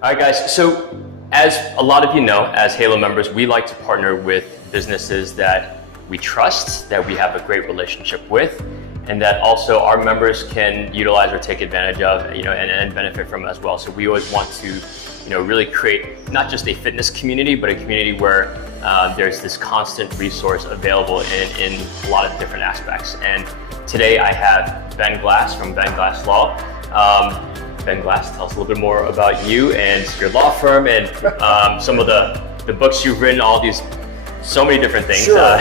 All right, guys. So as a lot of you know, as Halo members, we like to partner with businesses that we trust, that we have a great relationship with, and that also our members can utilize or take advantage of, and benefit from as well. So we always want to, really create not just a fitness community, but a community where there's this constant resource available in a lot of different aspects. And today I have Ben Glass from Ben Glass Law. Ben Glass, tell us a little bit more about you and your law firm and some of the books you've written, all these, so many different things. Sure.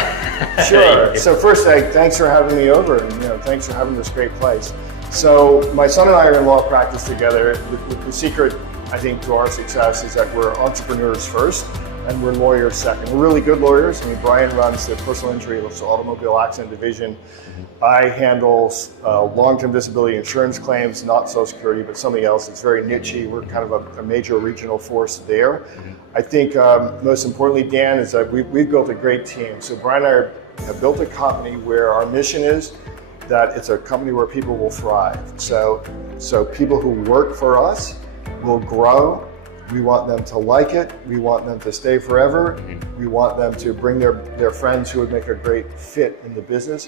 Sure. So first, thanks for having me over, and thanks for having this great place. So my son and I are in law practice together. The secret, I think, to our success is that we're entrepreneurs first and we're lawyers second. We're really good lawyers. I mean, Brian runs the personal injury, so automobile accident division. I handle long-term disability insurance claims, not Social Security, but something else. It's very niche-y. We're kind of a major regional force there. I think most importantly, Dan, is that we've built a great team. So Brian and I have built a company where our mission is that it's a company where people will thrive. So people who work for us will grow. We want them to like it. We want them to stay forever. We want them to bring their friends who would make a great fit in the business.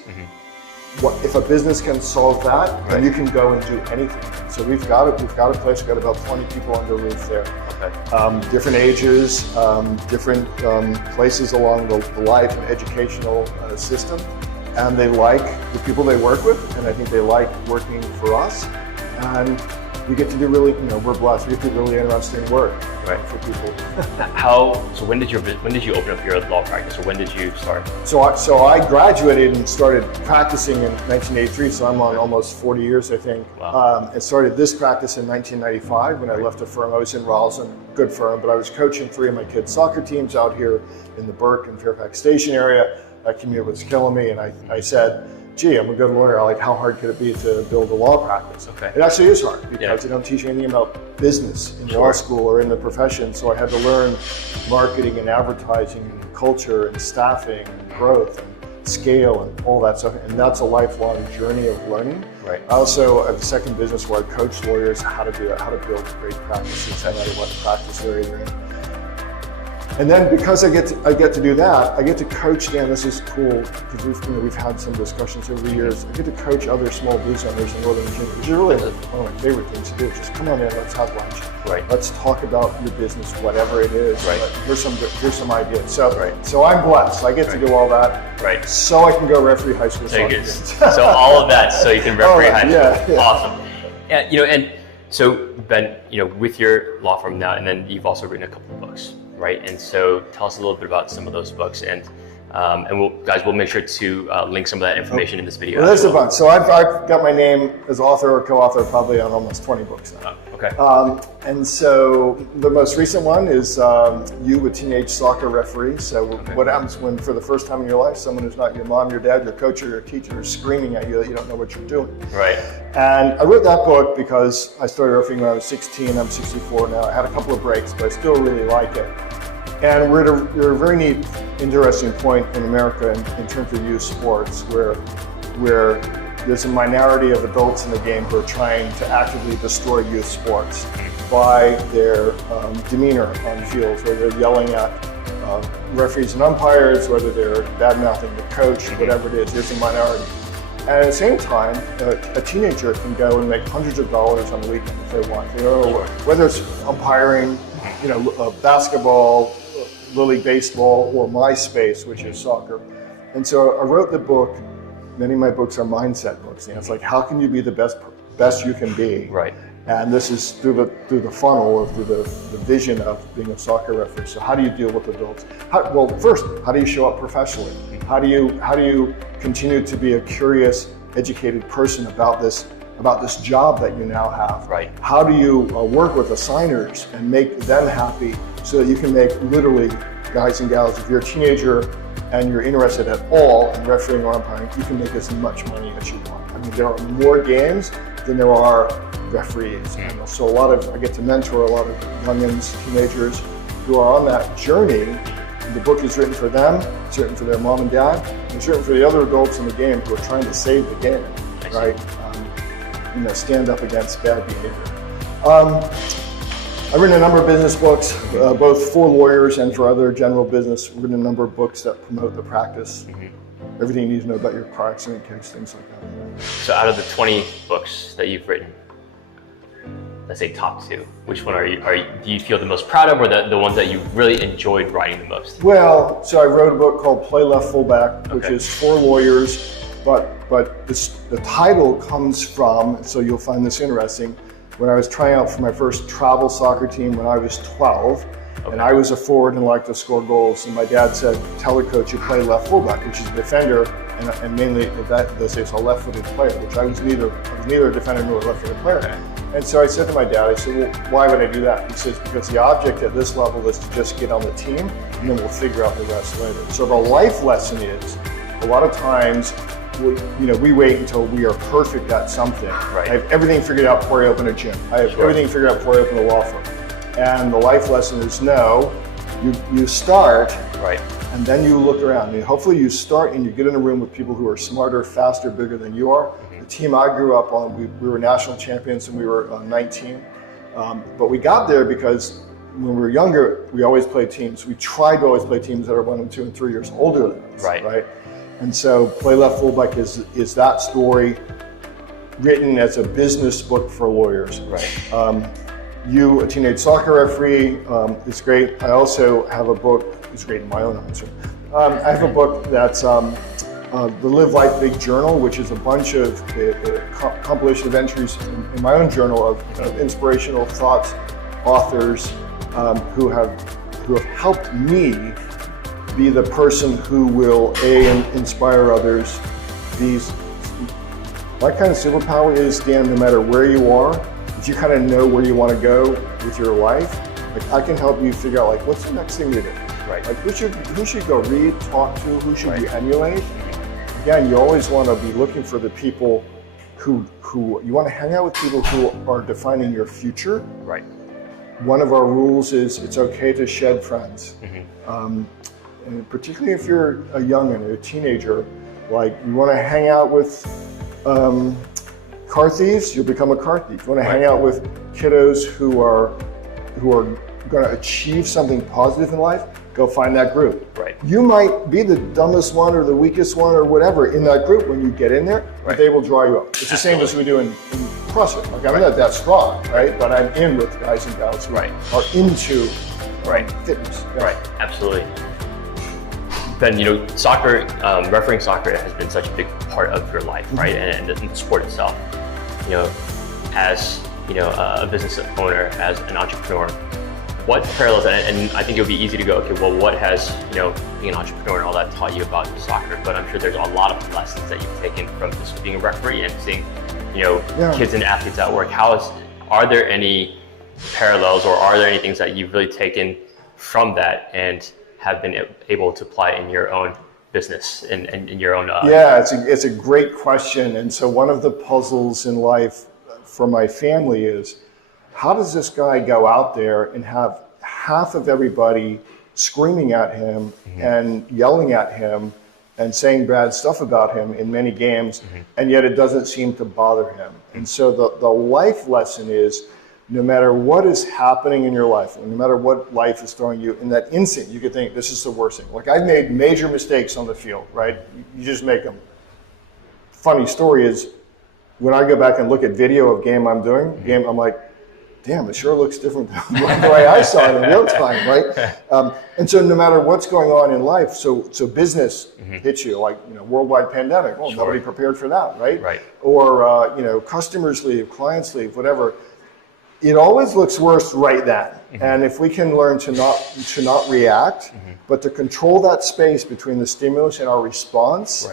If a business can solve that, then you can go and do anything. So we've got a place. We've got about 20 people under roof there. Okay. Different ages, different places along the life and educational system, and they like the people they work with, and I think they like working for us. And we get to do really, we're blessed. We get to do really interesting work for people. So when did you open up your law practice, or when did you start? So I graduated and started practicing in 1983. So I'm on almost 40 years, I think. Wow. And started this practice in 1995 when I left a firm. I was in Raleigh, good firm, but I was coaching 3 of my kids' soccer teams out here in the Burke and Fairfax Station area. That commute was killing me, and I said, gee, I'm a good lawyer. How hard could it be to build a law practice? Okay. It actually is hard because they don't teach you anything about business in law school or in the profession. So I had to learn marketing and advertising and culture and staffing and growth and scale and all that stuff. And that's a lifelong journey of learning. Right. I also have a second business where I coach lawyers how to do that, how to build great practices no matter what practice area they're in. And then because I get to do that, I get to coach. Dan, this is cool because we've had some discussions over the years. I get to coach other small business owners in Northern Virginia, which is really one of my favorite things to do. Just come on in, let's have lunch. Right. Let's talk about your business, whatever it is. Right. Here's some ideas. So I'm blessed. I get to do all that. Right. So I can go referee high school soccer games. So all of that, so you can referee high school. Yeah. Awesome. And so Ben, with your law firm now, and then you've also written a couple of books. Right, and so tell us a little bit about some of those books, and we'll make sure to link some of that information in this video. Well, there's a bunch. So I've got my name as author or co-author probably on almost 20 books now. Okay. And so the most recent one is You, a Teenage Soccer Referee. So what happens when, for the first time in your life, someone who's not your mom, your dad, your coach, or your teacher is screaming at you that you don't know what you're doing? Right. And I wrote that book because I started refereeing when I was 16. I'm 64 now. I had a couple of breaks, but I still really like it. And we're at a very neat, interesting point in America in terms of youth sports, where there's a minority of adults in the game who are trying to actively destroy youth sports by their demeanor on fields, whether they're yelling at referees and umpires, whether they're bad-mouthing the coach, whatever it is, there's a minority. And at the same time, a teenager can go and make hundreds of dollars on the weekend if they want. Whether it's umpiring, basketball, Little League baseball, or MySpace, which is soccer. And so I wrote the book. Many of my books are mindset books. It's like, how can you be the best you can be? Right. And this is through the funnel or through the vision of being a soccer referee. So how do you deal with adults? First, how do you show up professionally? How do you continue to be a curious, educated person about this job that you now have? Right. How do you work with assigners and make them happy so that you can make, literally, guys and gals, if you're a teenager and you're interested at all in refereeing or umpiring, you can make as much money as you want. I mean, there are more games than there are referees. And so I get to mentor a lot of youngins, teenagers who are on that journey. The book is written for them, it's written for their mom and dad, and it's written for the other adults in the game who are trying to save the game, right? Stand up against bad behavior. I've written a number of business books, both for lawyers and for other general business. I've written a number of books that promote the practice. Everything you need to know about your car accident case, things like that. So out of the 20 books that you've written, let's say top 2, which one do you feel the most proud of, or the ones that you really enjoyed writing the most? Well, so I wrote a book called Play Left Fullback, which is for lawyers, but the title comes from, so you'll find this interesting, when I was trying out for my first travel soccer team when I was 12, and I was a forward and liked to score goals, and my dad said, tell the coach you play left fullback, which is a defender, and mainly those days a left-footed player, which I was neither a defender nor a left-footed player. Okay. And so I said to my dad, I said, well, why would I do that? He says, because the object at this level is to just get on the team, and then we'll figure out the rest later. So the life lesson is, a lot of times, we wait until we are perfect at something. Right. I have everything figured out before I open a gym. I have everything figured out before I open a law firm. And the life lesson is no, you start, right, and then you look around. I mean, hopefully you start and you get in a room with people who are smarter, faster, bigger than you are. The team I grew up on, we were national champions when we were 19. But we got there because when we were younger, we always played teams. We tried to always play teams that are 1 and 2 and 3 years older than us, right? And so Play Left Fullback is that story written as a business book for lawyers. Right. You, a teenage soccer referee, is great. I also have a book, it's great in my own answer. I have a book that's the Live Life Big Journal, which is a bunch of compilation of entries in my own journal of inspirational thoughts, authors who have helped me be the person who will inspire others. My kind of superpower is, Dan, no matter where you are, if you kind of know where you want to go with your life, like I can help you figure out like what's the next thing to do. Right. Like who should go read, talk to, who should you emulate? Again, you always want to be looking for the people who you want to hang out with people who are defining your future. Right. One of our rules is it's okay to shed friends. And particularly if you're a young'un, a teenager, like you want to hang out with car thieves, you'll become a car thief. You want to hang out with kiddos who are going to achieve something positive in life, go find that group. Right. You might be the dumbest one or the weakest one or whatever in that group when you get in there, but they will draw you up. It's the same as we do in CrossFit. Like I'm not that strong, right? But I'm in with guys and gals who are into fitness. Yeah. Right, absolutely. Ben, soccer, refereeing soccer has been such a big part of your life, right? And the sport itself. As a business owner, as an entrepreneur, what parallels, and I think it would be easy to go, okay, well, what has, being an entrepreneur and all that taught you about soccer? But I'm sure there's a lot of lessons that you've taken from just being a referee and seeing, kids and athletes at work. Are there any parallels, or are there any things that you've really taken from that and have been able to apply in your own business and in your own? Yeah, it's a great question. And so one of the puzzles in life for my family is, how does this guy go out there and have half of everybody screaming at him and yelling at him and saying bad stuff about him in many games, and yet it doesn't seem to bother him? And so the life lesson is, no matter what is happening in your life, no matter what life is throwing you, in that instant, you could think, this is the worst thing. Like, I've made major mistakes on the field, right? You just make them. Funny story is, when I go back and look at video of game I'm doing, I'm like, damn, it sure looks different than the way I saw it in real time, right? And so no matter what's going on in life, so business hits you, like, worldwide pandemic, well, nobody prepared for that, right? Right. Or, customers leave, clients leave, whatever. It always looks worse right then. And if we can learn to not react, but to control that space between the stimulus and our response,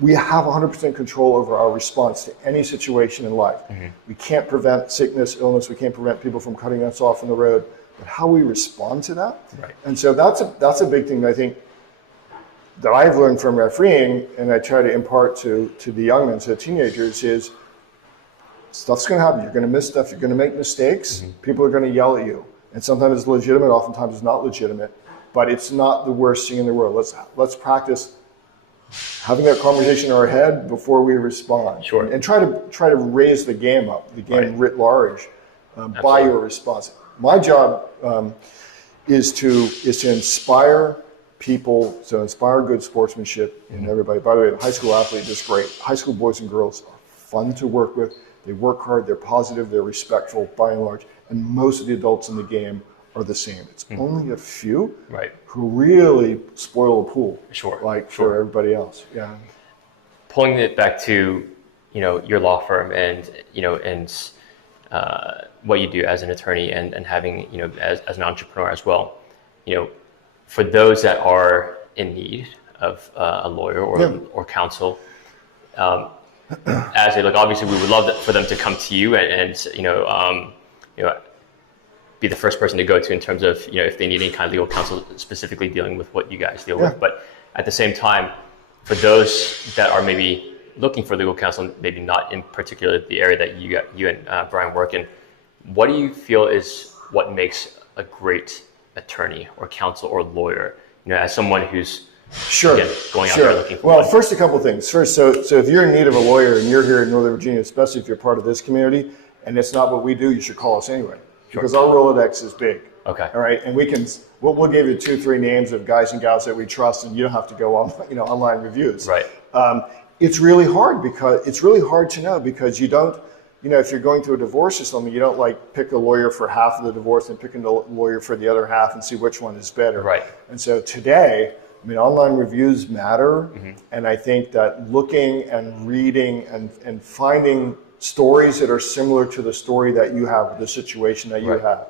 we have 100% control over our response to any situation in life. We can't prevent sickness, illness, we can't prevent people from cutting us off on the road, but how we respond to that. And so that's a big thing that I think that I've learned from refereeing, and I try to impart to the young men, to the teenagers, is stuff's going to happen. You're going to miss stuff. You're going to make mistakes. People are going to yell at you. And sometimes it's legitimate. Oftentimes it's not legitimate. But it's not the worst thing in the world. Let's practice having that conversation in our head before we respond. And try to raise the game up, the game writ large, by your response. my job is to inspire people, to inspire good sportsmanship in everybody. By the way, the high school athlete is great. High school boys and girls are fun to work with. They work hard, they're positive, they're respectful by and large, and most of the adults in the game are the same. It's only a few who really spoil the pool, for everybody else. Yeah. Pulling it back to, your law firm and, what you do as an attorney and having, as an entrepreneur as well, for those that are in need of a lawyer or counsel, as they look, obviously we would love for them to come to you and be the first person to go to in terms of, if they need any kind of legal counsel specifically dealing with what you guys deal with. But at the same time, for those that are maybe looking for legal counsel, maybe not in particular the area that you and Brian work in, what do you feel is what makes a great attorney or counsel or lawyer, as someone who's again, going out there looking for Well, one? first, a couple things. First, so if you're in need of a lawyer and you're here in Northern Virginia, especially if you're part of this community, and it's not what we do, you should call us anyway. Because our Rolodex is big. Okay. All right, and we'll give you 2-3 names of guys and gals that we trust, and you don't have to go on, online reviews. Right. It's really hard to know because you don't, if you're going through a divorce or something, you don't pick a lawyer for half of the divorce and pick a lawyer for the other half and see which one is better. Right. And so today, online reviews matter, and I think that looking and reading and finding stories that are similar to the story that you have, the situation that you have.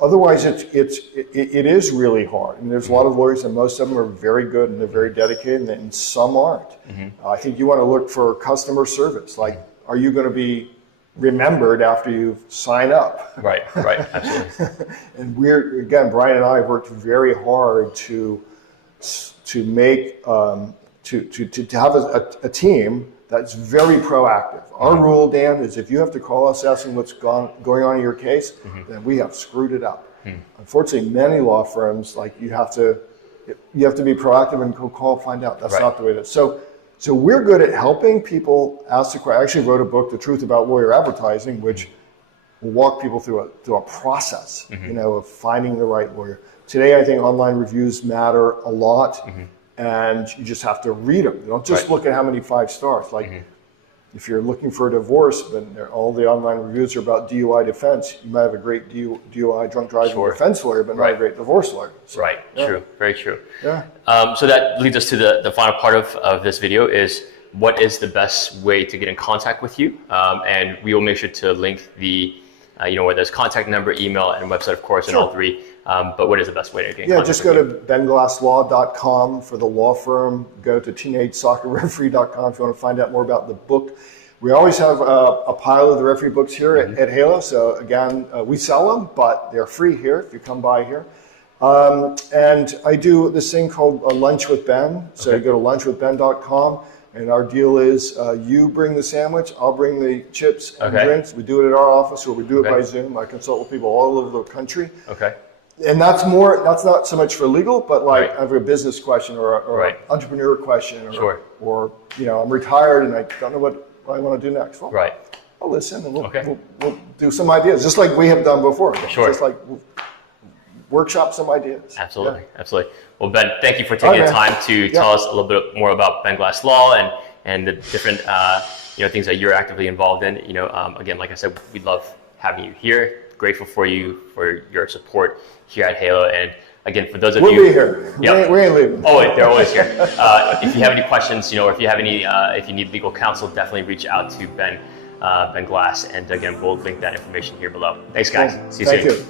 Otherwise, it is really hard. And there's a lot of lawyers, and most of them are very good and they're very dedicated, and some aren't. I think you want to look for customer service. Are you going to be remembered after you sign up? Right, absolutely. And Brian and I have worked very hard to make to have a team that's very proactive. Our rule, Dan, is if you have to call us asking what's going on in your case, then we have screwed it up. Unfortunately, many law firms, you have to be proactive and go call, find out. That's not the way it is. So we're good at helping people ask the question. I actually wrote a book, The Truth About Lawyer Advertising, which will walk people through a process, of finding the right lawyer. Today, I think online reviews matter a lot. And you just have to read them. You don't just look at how many 5 stars. If you're looking for a divorce, but all the online reviews are about DUI defense, you might have a great DUI drunk driving defense lawyer, but not a great divorce lawyer. So, True, very true. Yeah. So that leads us to the final part of this video is what is the best way to get in contact with you? And we will make sure to link the, where there's contact number, email, and website, of course, and all three. But what is the best way to get in contact? Just go to benglasslaw.com for the law firm. Go to teenagesoccerreferee.com if you want to find out more about the book. We always have a pile of the referee books here at Halo. So again, we sell them, but they're free here if you come by here. And I do this thing called Lunch with Ben. So you go to lunchwithben.com. And our deal is you bring the sandwich, I'll bring the chips and drinks. We do it at our office or we do it by Zoom. I consult with people all over the country. And that's not so much for legal, but I have a business question or an entrepreneur question or I'm retired and I don't know what I want to do next. Well, I'll listen and we'll do some ideas, just like we have done before. Just workshop some ideas. Absolutely. Well, Ben, thank you for taking the time to tell us a little bit more about Benglass Law and the different things that you're actively involved in. Again, like I said, we love having you here. Grateful for you for your support here at Halo. And again, for those of you, we'll be here. We ain't leaving. Oh, wait, they're always here. If you have any questions, or if you have if you need legal counsel, definitely reach out to Ben Glass. And again, we'll link that information here below. Thanks, guys. See you soon. Thank you.